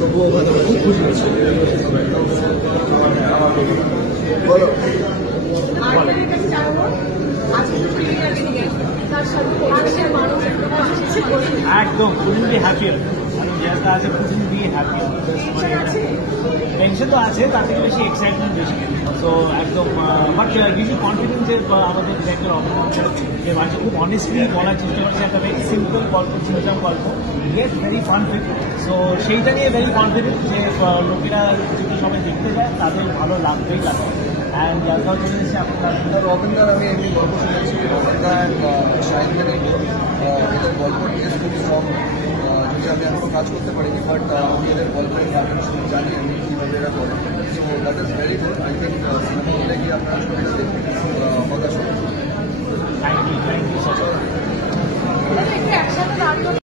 তবুও ভালো, খুব খুশি হয়েছে। বলো। একদম couldn't be happier. যেটা আছে couldn't be happier. টেনশন তো আছে, তার থেকে বেশি এক্সাইটমেন্ট বেশি। তো একদম বাট কিছু কনফিডেন্স যে আমাদের ডিরেক্টর অপমান যে মাঝে খুব অনেস্টলি বলার চেষ্টা করছে একটা ভেরি সিম্পল গল্প, সিম্পল গল্প, yet very fun fit. So সেইটা নিয়ে ভেরি কনফিডেন্ট যে লোকেরা যদি সবাই দেখতে যায় তাদের ভালো লাগবেই লাগবে। অ্যান্ড তাও চলে এসেছে আপনার রবীন্দ্র, আমি এমনি গল্প শুনেছি রবীন্দ্র অ্যান্ড শাহিদের এদের গল্প নিয়ে খুব স্ট্রং, যদি আমি এখনো কাজ করতে পারিনি, বাট আমি এদের গল্পের জানি আমি কীভাবে এরা করে। So that is very good. I think cinema হলে গিয়ে আপনারা